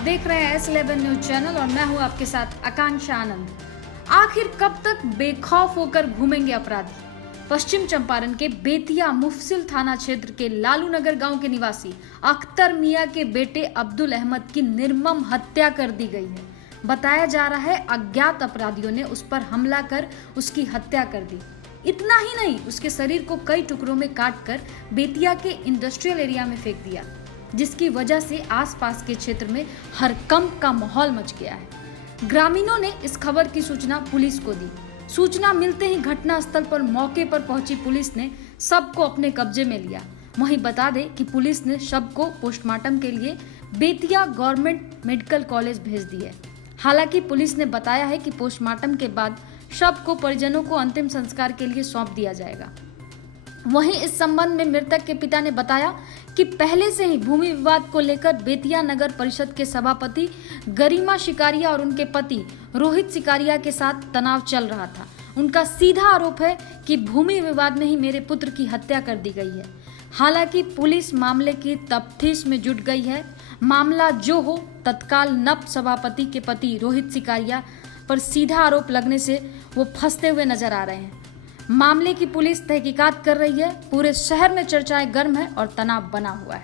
देख रहे हैं S11 न्यूज चैनल और मैं हूं आपके साथ आकांक्षा आनंद। आखिर कब तक बेखौफ होकर घूमेंगे अपराधी? पश्चिम चंपारण के बेतिया मुफसिल थाना क्षेत्र के लालू नगर गांव के निवासी अख्तर मियां के बेटे अब्दुल अहमद की निर्मम हत्या कर दी गई है। बताया जा रहा है अज्ञात अपराधियों ने उस पर हमला कर उसकी हत्या कर दी। इतना ही नहीं, उसके शरीर को कई टुकड़ों में काट कर बेतिया के इंडस्ट्रियल एरिया में फेंक दिया, जिसकी वजह से आसपास के क्षेत्र में हड़कंप का माहौल मच गया है। ग्रामीणों ने इस खबर की सूचना पुलिस को दी। सूचना मिलते ही घटनास्थल पर मौके पर पहुंची पुलिस ने शव को अपने कब्जे में लिया। वहीं बता दें कि पुलिस ने शव को पोस्टमार्टम के लिए बेतिया गवर्नमेंट मेडिकल कॉलेज भेज दी है। हालांकि पुलिस ने बताया है कि पोस्टमार्टम के बाद शव को परिजनों को अंतिम संस्कार के लिए सौंप दिया जाएगा। वहीं इस संबंध में मृतक के पिता ने बताया कि पहले से ही भूमि विवाद को लेकर बेतिया नगर परिषद के सभापति गरिमा शिकारिया और उनके पति रोहित शिकारिया के साथ तनाव चल रहा था। उनका सीधा आरोप है कि भूमि विवाद में ही मेरे पुत्र की हत्या कर दी गई है। हालांकि पुलिस मामले की तफ्तीश में जुट गई है। मामला जो हो, तत्काल नप सभापति के पति रोहित शिकारिया पर सीधा आरोप लगने से वो फंसते हुए नजर आ रहे हैं। मामले की पुलिस तहकीकात कर रही है। पूरे शहर में चर्चाएं गर्म है और तनाव बना हुआ है।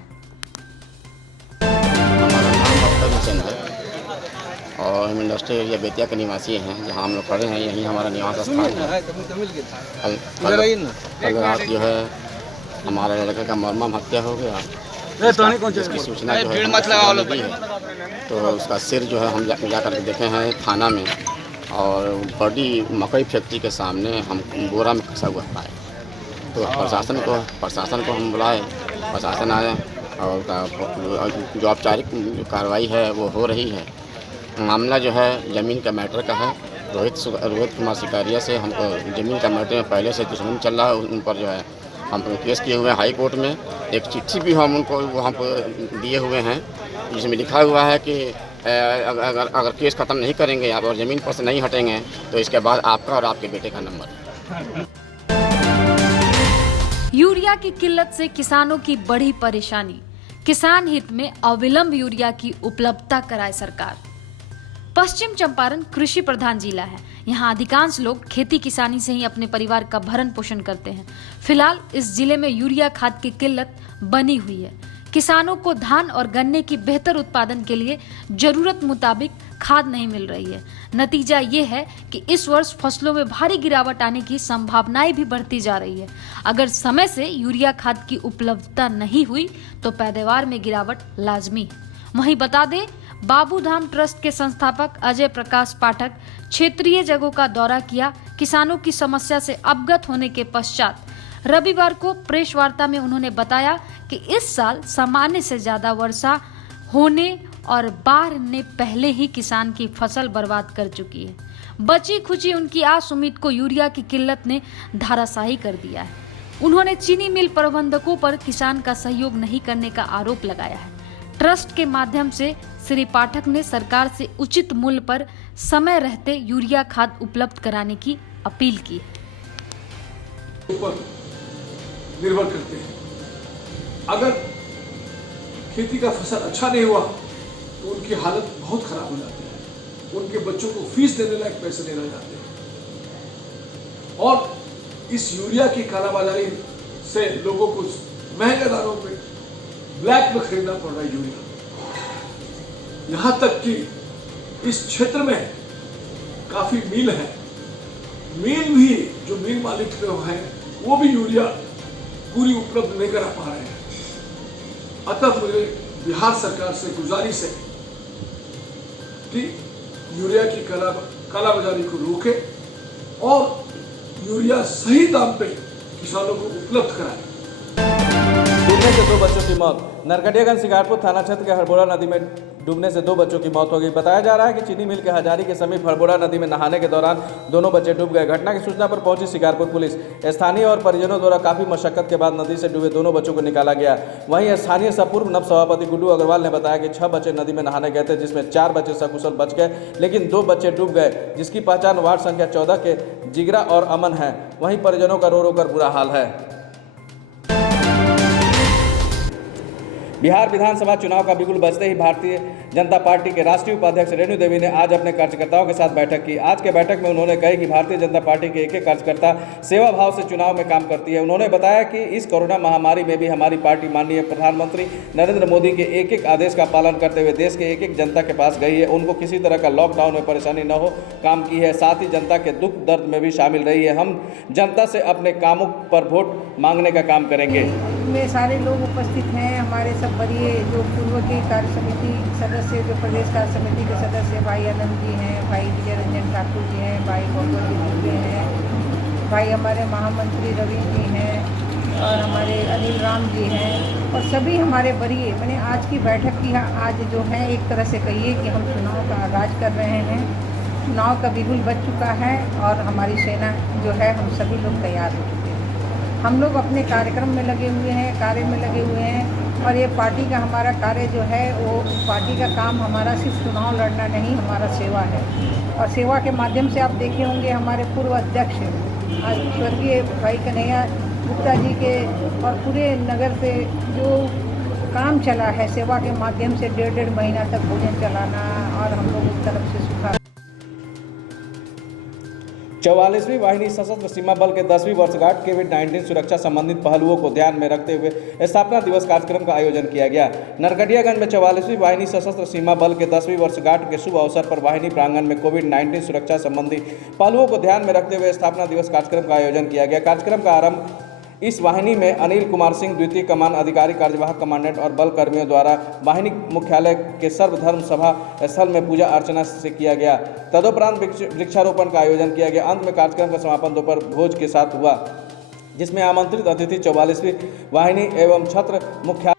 हमारा नाम अख्तर हुसैन है और हम इंडस्ट्रियल एरिया बेतिया के निवासी हैं। जहां हम लोग खड़े हैं यही हमारा निवास स्थान है। कल रात जो है हमारे लड़के का मर्मम हत्या हो गया। इसकी सूचना जो है दी है तो उसका सिर जो है हम जाकर के देखे हैं थाना में, और बॉडी मकई फैक्ट्री के सामने हम बोरा में फंसा हुआ पाए। तो प्रशासन को हम बुलाए, प्रशासन आया और जो औपचारिक कार्रवाई है वो हो रही है। मामला जो है ज़मीन का मैटर का है। रोहित कुमार शिकारिया से हमको ज़मीन का मैटर में पहले से दुश्मनी चल रहा है। उन पर जो है हम केस किए हुए हैं हाई कोर्ट में। एक चिट्ठी भी हम उनको वहाँ पर दिए हुए हैं जिसमें लिखा हुआ है कि अगर केस खत्म नहीं करेंगे आप और ज़मीन पर से नहीं हटेंगे तो इसके बाद आपका और आपके बेटे का नंबर। यूरिया की किल्लत से किसानों की बड़ी परेशानी। किसान हित में अविलंब यूरिया की उपलब्धता कराए सरकार। पश्चिम चंपारण कृषि प्रधान जिला है। यहाँ अधिकांश लोग खेती किसानी से ही अपने परिवार का भरण पोषण करते हैं। फिलहाल इस जिले में यूरिया खाद की किल्लत बनी हुई है। किसानों को धान और गन्ने की बेहतर उत्पादन के लिए जरूरत मुताबिक खाद नहीं मिल रही है। नतीजा ये है कि इस वर्ष फसलों में भारी गिरावट आने की संभावनाएं भी बढ़ती जा रही है। अगर समय से यूरिया खाद की उपलब्धता नहीं हुई तो पैदावार में गिरावट लाजमी है। वहीं बता दें, बाबूधाम ट्रस्ट के संस्थापक अजय प्रकाश पाठक क्षेत्रीय जगहों का दौरा किया। किसानों की समस्या से अवगत होने के पश्चात रविवार को प्रेस वार्ता में उन्होंने बताया कि इस साल सामान्य से ज्यादा वर्षा होने और बाढ़ ने पहले ही किसान की फसल बर्बाद कर चुकी है। बची खुची उनकी आस उम्मीद को यूरिया की किल्लत ने धाराशाही कर दिया है। उन्होंने चीनी मिल प्रबंधकों पर किसान का सहयोग नहीं करने का आरोप लगाया है। ट्रस्ट के माध्यम से श्री पाठक ने सरकार से उचित मूल्य पर समय रहते यूरिया खाद उपलब्ध कराने की अपील की है। निर्भर करते हैं। अगर खेती का फसल अच्छा नहीं हुआ तो उनकी हालत बहुत खराब हो जाती है। उनके बच्चों को फीस देने लायक पैसे नहीं रह जाते हैं। और इस यूरिया की कालाबाजारी से लोगों को महंगे दामों पे ब्लैक में खरीदना पड़ रहा है यूरिया। यहां तक कि इस क्षेत्र में काफी मिल है। मिल भी जो मिल मालिक लोग हैं वो भी यूरिया पूरी उपलब्ध नहीं करा पा रहे हैं। अतः मुझे बिहार सरकार से गुजारिश है कि यूरिया की कालाबाजारी को रोके और यूरिया सही दाम पे किसानों को उपलब्ध कराए। डूबने से 2 बच्चों की मौत। नरकटियागंज शिकारपुर थाना क्षेत्र के हड़बोड़ा नदी में डूबने से 2 बच्चों की मौत हो गई। बताया जा रहा है कि चीनी मिल के हजारी के समीप हड़बोड़ा नदी में नहाने के दौरान दोनों बच्चे डूब गए। घटना की सूचना पर पहुंची शिकारपुर पुलिस। स्थानीय और परिजनों द्वारा काफी मशक्कत के बाद नदी से डूबे दोनों बच्चों को निकाला गया। वहीं स्थानीय पूर्व नव सभापति गुड्डू अग्रवाल ने बताया कि 6 बच्चे नदी में नहाने गए थे, जिसमें 4 बच्चे सकुशल बच गए, लेकिन 2 बच्चे डूब गए, जिसकी पहचान वार्ड संख्या 14 के जिगरा और अमन है। वहीं परिजनों का रो रो कर बुरा हाल है। बिहार विधानसभा चुनाव का बिगुल बजते ही भारतीय जनता पार्टी के राष्ट्रीय उपाध्यक्ष रेणु देवी ने आज अपने कार्यकर्ताओं के साथ बैठक की। आज के बैठक में उन्होंने कही कि भारतीय जनता पार्टी के एक कार्यकर्ता सेवा भाव से चुनाव में काम करती है। उन्होंने बताया कि इस कोरोना महामारी में भी हमारी पार्टी माननीय प्रधानमंत्री नरेंद्र मोदी के एक आदेश का पालन करते हुए देश के एक जनता के पास गई है। उनको किसी तरह का लॉकडाउन में परेशानी न हो काम की है, साथ ही जनता के दुख दर्द में भी शामिल रही है। हम जनता से अपने कामों पर वोट मांगने का काम करेंगे। में सारे लोग उपस्थित हैं, हमारे सब वरीय जो पूर्व के कार्य समिति सदस्य, जो प्रदेश कार्य समिति के सदस्य भाई आनंद जी हैं, भाई विजय रंजन ठाकुर जी हैं, भाई गौतम जी दुबे हैं, भाई हमारे महामंत्री रवि जी हैं और हमारे अनिल राम जी हैं और सभी हमारे वरीय। मैंने आज की बैठक की आज जो है एक तरह से कहिए कि हम चुनाव का आगाज कर रहे हैं। चुनाव का बिगुल बज चुका है और हमारी सेना जो है हम सभी लोग तैयार हो चुके हैं। हम लोग अपने कार्यक्रम में लगे हुए हैं, कार्य में लगे हुए हैं और ये पार्टी का हमारा कार्य जो है वो पार्टी का काम हमारा सिर्फ चुनाव लड़ना नहीं, हमारा सेवा है। और सेवा के माध्यम से आप देखे होंगे हमारे पूर्व अध्यक्ष आज स्वर्गीय भाई कन्हैया गुप्ता जी के और पूरे नगर से जो काम चला है सेवा के माध्यम से 1.5 महीना तक भोजन चलाना और हम लोग उस तरफ से सुखा 44वीं वाहिनी सशस्त्र सीमा बल के 10वीं वर्षगांठ कोविड-19 सुरक्षा संबंधित पहलुओं को ध्यान में रखते हुए स्थापना दिवस कार्यक्रम का आयोजन किया गया। नरकटियागंज में 44वीं वाहिनी सशस्त्र सीमा बल के 10वीं वर्षगांठ के शुभ अवसर पर वाहिनी प्रांगण में कोविड-19 सुरक्षा संबंधी पहलुओं को ध्यान में रखते हुए स्थापना दिवस कार्यक्रम का आयोजन किया गया। कार्यक्रम का आरंभ इस वाहिनी में अनिल कुमार सिंह द्वितीय कमान अधिकारी कार्यवाहक कमांडेंट और बल कर्मियों द्वारा वाहिनी मुख्यालय के सर्वधर्म सभा स्थल में पूजा अर्चना से किया गया। तदोपरांत वृक्षारोपण का आयोजन किया गया। अंत में कार्यक्रम का समापन दोपहर भोज के साथ हुआ, जिसमें आमंत्रित अतिथि 44वीं वाहिनी एवं छत्र मुख्यालय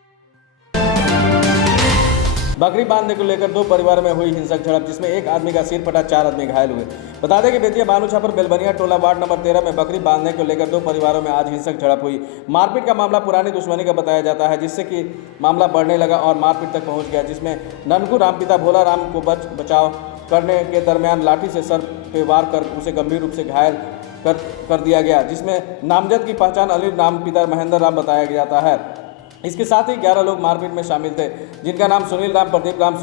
बकरी बांधने को लेकर 2 परिवारों में हुई हिंसक झड़प, जिसमें एक आदमी का सिर फटा, 4 आदमी घायल हुए। बता दें कि बेतिया बानू छापर बेलबनिया टोला वार्ड नंबर 13 में बकरी बांधने को लेकर 2 परिवारों में आज हिंसक झड़प हुई। मारपीट का मामला पुरानी दुश्मनी का बताया जाता है, जिससे कि मामला बढ़ने लगा और मारपीट तक पहुंच गया, जिसमें ननकू राम पिता भोला राम को बचाव करने के दरमियान लाठी से सर पे वार कर उसे गंभीर रूप से घायल कर दिया गया, जिसमें नामजद की पहचान अनिल राम पिता महेंद्र राम बताया जाता है। इसके साथ ही 11 लोग मारपीट में शामिल थे, जिनका नाम सुनील राम, प्रदीप राम,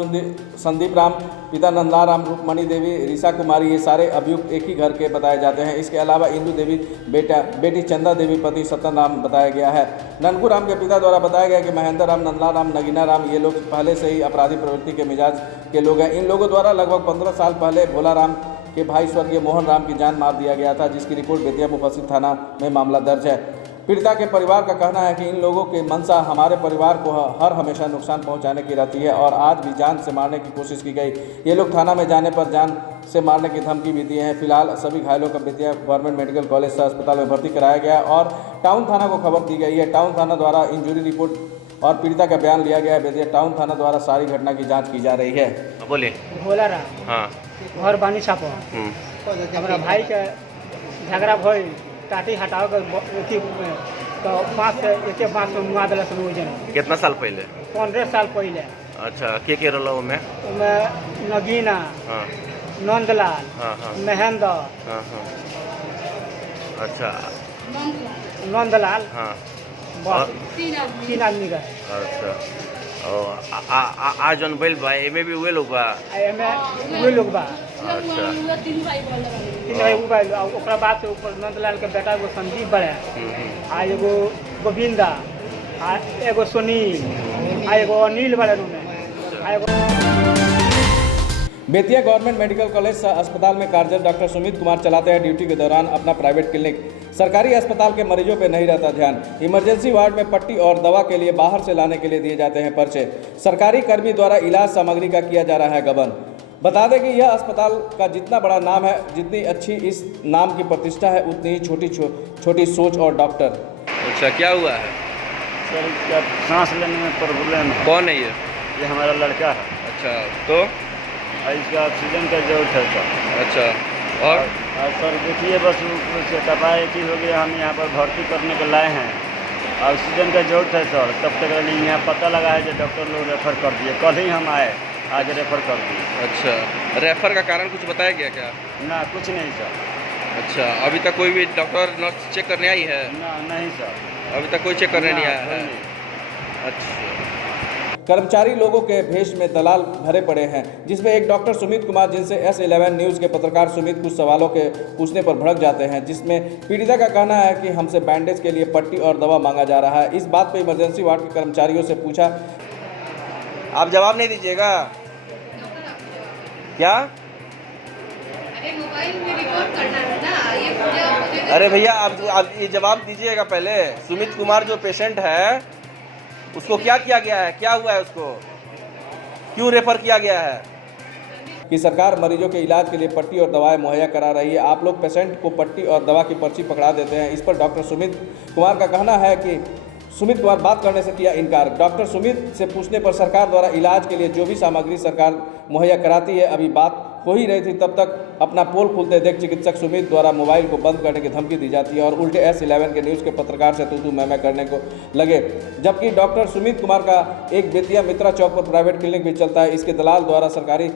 संदीप राम, पिता नंदलाल राम, रूपमणि देवी, रीसा कुमारी, ये सारे अभियुक्त एक ही घर के बताए जाते हैं। इसके अलावा इंदू देवी बेटी चंदा देवी, पति सत्यन राम बताया गया है। ननकू राम के पिता द्वारा बताया गया कि महेंद्र राम, नंदलाल राम, नगीना राम ये लोग पहले से ही अपराधी प्रवृत्ति के मिजाज के लोग हैं। इन लोगों द्वारा लगभग 15 साल पहले भोला राम के भाई स्वर्गीय मोहन राम की जान मार दिया गया था, जिसकी रिपोर्ट बेतिया मुफस्सिल थाना में मामला दर्ज है। पीड़िता के परिवार का कहना है कि इन लोगों की मंशा हमारे परिवार को हर हमेशा नुकसान पहुंचाने की रहती है और आज भी जान से मारने की कोशिश की गई। ये लोग थाना में जाने पर जान से मारने की धमकी भी दिए हैं। फिलहाल सभी घायलों को बेतिया गवर्नमेंट मेडिकल कॉलेज अस्पताल में भर्ती कराया गया और टाउन थाना को खबर दी गई है। टाउन थाना द्वारा इंजरी रिपोर्ट और पीड़िता का बयान लिया गया है। बेतिया टाउन थाना द्वारा सारी घटना की जाँच की जा रही है। बोले भोला राम हाँ घर बानी छापो हमारा भाई के झगड़ा भइल, टाटी हटाओ तो बाँस में मुआ दिला जन। कितना साल पहले? 15 साल पहले। अच्छा, के रहा में? नगीना, हाँ नंदलाल, हाँ हाँ महेंद्र, हाँ हाँ अच्छा नंदलाल, हाँ बस 3 आदमी का। अच्छा और आज जन बैल बा एमे भी हुए लोग बा? एमे हुए लोग बा। अच्छा 3 भाई उबाइल ओकरा बाद से ऊपर नंदलाल के बेटा एगो संदीप बड़े आ एगो गोविंदा आ एगो सुनील आ एगो अनिल बड़े आ एगो। बेतिया गवर्नमेंट मेडिकल कॉलेज अस्पताल में कार्यरत डॉक्टर सुमित कुमार चलाते हैं ड्यूटी के दौरान अपना प्राइवेट क्लिनिक। सरकारी अस्पताल के मरीजों पर नहीं रहता ध्यान। इमरजेंसी वार्ड में पट्टी और दवा के लिए बाहर से लाने के लिए दिए जाते हैं पर्चे। सरकारी कर्मी द्वारा इलाज सामग्री का किया जा रहा है गबन। बता दें कि यह अस्पताल का जितना बड़ा नाम है, जितनी अच्छी इस नाम की प्रतिष्ठा है, उतनी ही छोटी सोच और डॉक्टर। अच्छा क्या हुआ है? सर क्या सांस लेने में प्रॉब्लम है। कौन है ये हमारा लड़का है। अच्छा तो इसका ऑक्सीजन का जरूरत है सर। अच्छा और सर देखिए बस दवाई की हो गया, हम यहाँ पर भर्ती करने को लाए हैं। ऑक्सीजन का जरूरत है सर। तब तक यहाँ पता लगा है जो डॉक्टर लोग रेफ़र कर दिए। कल ही हम आए, आज रेफ़र कर दिए। अच्छा रेफ़र का कारण कुछ बताया गया क्या? ना कुछ नहीं सर। अच्छा अभी तक कोई भी डॉक्टर नर्स चेक करने आई है? ना नहीं सर, अभी तक कोई चेक करने नहीं आया है। नहीं। अच्छा कर्मचारी लोगों के भेष में दलाल भरे पड़े हैं, जिसमें एक डॉक्टर सुमित कुमार, जिनसे S11 न्यूज़ के पत्रकार सुमित कुछ सवालों के पूछने पर भड़क जाते हैं, जिसमें पीड़िता का कहना है कि हमसे बैंडेज के लिए पट्टी और दवा मांगा जा रहा है। इस बात पर इमरजेंसी वार्ड के कर्मचारियों से पूछा। आप जवाब नहीं दीजिएगा क्या? अरे मोबाइल में रिकॉर्ड करना है ना, ये पूरे अरे भैया आप ये जवाब दीजिएगा पहले। सुमित कुमार जो पेशेंट है उसको क्या किया गया है, क्या हुआ है, उसको क्यों रेफर किया गया है? कि सरकार मरीजों के इलाज के लिए पट्टी और दवाएं मुहैया करा रही है, आप लोग पेशेंट को पट्टी और दवा की पर्ची पकड़ा देते हैं। इस पर डॉक्टर सुमित कुमार का कहना है कि सुमित कुमार बात करने से किया इनकार। डॉक्टर सुमित से पूछने पर सरकार द्वारा इलाज के लिए जो भी सामग्री सरकार मुहैया कराती है, अभी बात हो ही रही थी, तब तक अपना पोल खुलते देख चिकित्सक सुमित द्वारा मोबाइल को बंद करने की धमकी दी जाती है और उल्टे S11 के न्यूज़ के पत्रकार से तू मैं करने को लगे। जबकि डॉक्टर सुमित कुमार का एक बेतिया मित्रा चौक पर प्राइवेट क्लिनिक भी चलता है। इसके दलाल द्वारा सरकारी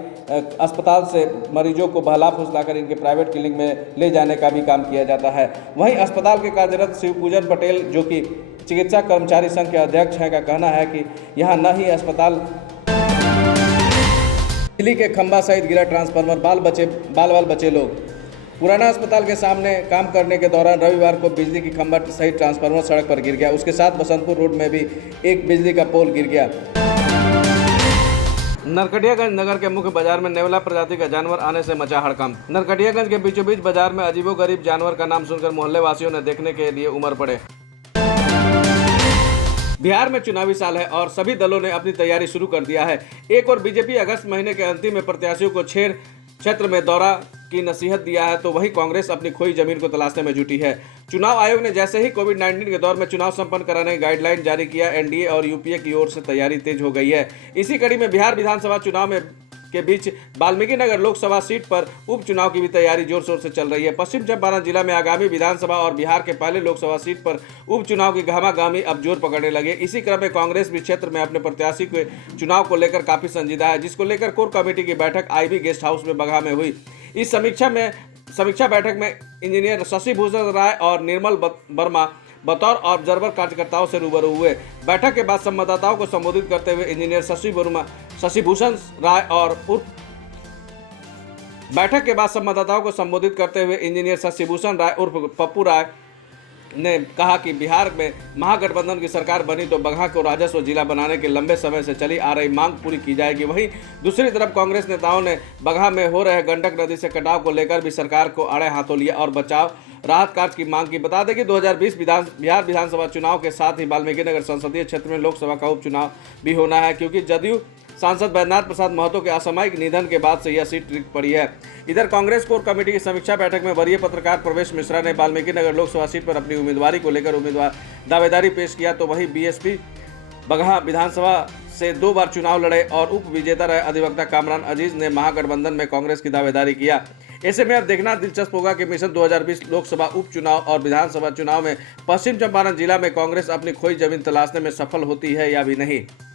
अस्पताल से मरीजों को बहला फुसलाकर इनके प्राइवेट क्लिनिक में ले जाने का भी काम किया जाता है। वहीं अस्पताल के कार्यरत शिवपूजन पटेल, जो कि चिकित्सा कर्मचारी संघ के अध्यक्ष हैं, का कहना है कि यहाँ न ही अस्पताल, बिजली के खंभा सहित गिरा ट्रांसफार्मर, बाल बचे लोग। पुराना अस्पताल के सामने काम करने के दौरान रविवार को बिजली की खंभा सहित ट्रांसफार्मर सड़क पर गिर गया। उसके साथ बसंतपुर रोड में भी एक बिजली का पोल गिर गया। नरकटियागंज नगर के मुख्य बाजार में नेवला प्रजाति का जानवर आने से मचा हड़कंप। नरकटियागंज के बीचों बीच बाजार में अजीबोगरीब जानवर का नाम सुनकर मोहल्ले वासियों ने देखने के लिए उमड़ पड़े। बिहार में चुनावी साल है और सभी दलों ने अपनी तैयारी शुरू कर दिया है। एक और बीजेपी अगस्त महीने के अंतिम में प्रत्याशियों को छेड़ क्षेत्र में दौरा की नसीहत दिया है, तो वहीं कांग्रेस अपनी खोई जमीन को तलाशने में जुटी है। चुनाव आयोग ने जैसे ही कोविड-19 के दौर में चुनाव संपन्न कराने की गाइडलाइन जारी किया, एनडीए और यूपीए की ओर से तैयारी तेज हो गई है। इसी कड़ी में बिहार विधानसभा चुनाव में के बीच वाल्मीकि नगर लोकसभा सीट पर उपचुनाव की भी तैयारी जोर शोर से चल रही है। पश्चिम चंपारण जिला में आगामी विधानसभा और बिहार के पहले लोकसभा सीट पर उपचुनाव की गहमागामी अब जोर पकड़ने लगे। इसी क्रम में कांग्रेस भी क्षेत्र में अपने प्रत्याशी के चुनाव को लेकर काफी संजीदा है, जिसको लेकर कोर कमेटी की बैठक आईबी गेस्ट हाउस में बगहा में हुई। इस समीक्षा बैठक में इंजीनियर शशि भूषण राय और निर्मल वर्मा बतौर ऑब्जर्वर कार्यकर्ताओं से रूबरू हुए। बैठक के बाद संवाददाताओं को संबोधित करते हुए इंजीनियर शशि भूषण राय उर्फ पप्पू राय ने कहा कि बिहार में महागठबंधन की सरकार बनी तो बगहा को राजस्व जिला बनाने के लंबे समय से चली आ रही मांग पूरी की जाएगी। वहीं दूसरी तरफ कांग्रेस नेताओं ने बगहा में हो रहे गंडक नदी से कटाव को लेकर भी सरकार को आड़े हाथों लिया और बचाव राहत कार्य की मांग की। बता दें कि 2020 बिहार विधानसभा चुनाव के साथ ही वाल्मीकि नगर संसदीय क्षेत्र में लोकसभा का उपचुनाव भी होना है, क्योंकि जदयू सांसद बैद्यनाथ प्रसाद महतो के असामयिक निधन के बाद से यह सीट रिक्त पड़ी है। इधर कांग्रेस कोर कमेटी की समीक्षा बैठक में वरीय पत्रकार प्रवेश मिश्रा ने वाल्मीकि नगर लोकसभा सीट पर अपनी उम्मीदवारी को लेकर दावेदारी पेश किया, तो वहीं बीएसपी बगहा विधानसभा से 2 बार चुनाव लड़े और उप विजेता रहे अधिवक्ता कामरान अजीज ने महागठबंधन में कांग्रेस की दावेदारी किया। ऐसे में अब देखना दिलचस्प होगा कि मिशन 2020 लोकसभा उपचुनाव और विधानसभा चुनाव में पश्चिम चंपारण जिला में कांग्रेस अपनी खोई जमीन तलाशने में सफल होती है या भी नहीं।